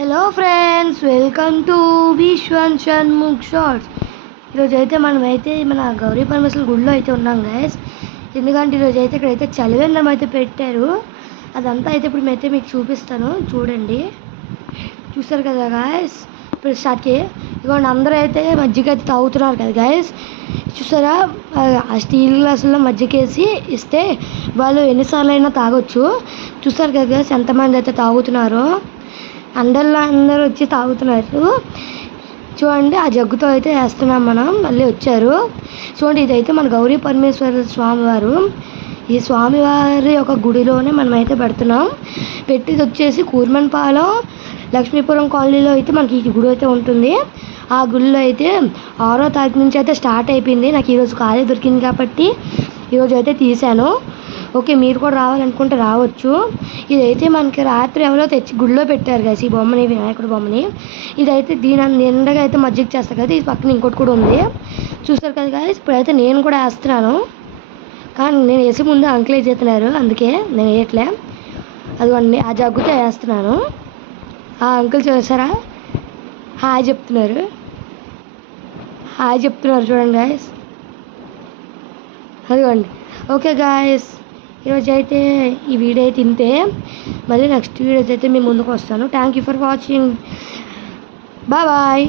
Hello friends welcome to Vishwan Shanmukh shorts ఈరోజు అయితే మనమైతే మన గౌరీ పరమేశ్వర గుడిలో అయితే ఉన్నాం గైస్ ఎందుకంటే ఈరోజు అయితే ఇక్కడైతే చలివెన్నం అయితే పెట్టారు. అదంతా అయితే ఇప్పుడు మేమైతే మీకు చూపిస్తాను. చూడండి. చూస్తారు కదా గాయస్ ఇప్పుడు స్టార్ట్కి ఇదిగోండి అందరూ అయితే మజ్జిగ అయితే తాగుతున్నారు కదా గాయస్ చూసారా? ఆ స్టీల్ గ్లాసుల్లో మజ్జికేసి ఇస్తే వాళ్ళు ఎన్నిసార్లు అయినా తాగొచ్చు. చూస్తారు కదా గాయస్ ఎంతమంది అయితే తాగుతున్నారో. అందరిలో అందరూ వచ్చి తాగుతున్నారు. చూడండి ఆ జగ్గుతో అయితే వేస్తున్నాం మనం. మళ్ళీ వచ్చారు. చూడండి ఇదైతే మన గౌరీ పరమేశ్వర స్వామివారు. ఈ స్వామివారి యొక్క గుడిలోనే మనమైతే పెడుతున్నాం. పెట్టిది వచ్చేసి కూర్మన్పాలెం లక్ష్మీపురం కాలనీలో అయితే మనకి ఈ గుడి అయితే ఉంటుంది. ఆ గుడిలో అయితే ఆరో తారీఖు నుంచి అయితే స్టార్ట్ అయిపోయింది. నాకు ఈరోజు ఖాళీ దొరికింది కాబట్టి ఈరోజు అయితే తీశాను. ఓకే మీరు కూడా రావాలనుకుంటే రావచ్చు. ఇదైతే మనకి రాత్రి ఎవరో తెచ్చి గుడిలో పెట్టారు కదా ఈ బొమ్మని వినాయకుడి బొమ్మని. ఇదైతే దీని నిండగా అయితే మజ్జిగ చేస్తారు కదా ఇది పక్కన ఇంకోటి కూడా ఉంది. చూస్తారు కదా guys ఇప్పుడైతే నేను కూడా వేస్తున్నాను. కానీ నేను వేసే ముందు అంకుల్ చేస్తున్నారు అందుకే నేను వేయట్లే. అదిగోండి ఆ జగ్గుతో వేస్తున్నాను. ఆ అంకుల్ చూసారా? హాయ్ చెప్తున్నారు. హాయ్ చెప్తున్నారు చూడండి గాయస్ అదిగోండి. ఓకే గాయస్ ఈరోజు అయితే ఈ వీడియో అయితే ఇంతే మళ్ళీ నెక్స్ట్ వీడియోస్ అయితే మీ ముందుకు వస్తాను. Thank you for watching bye bye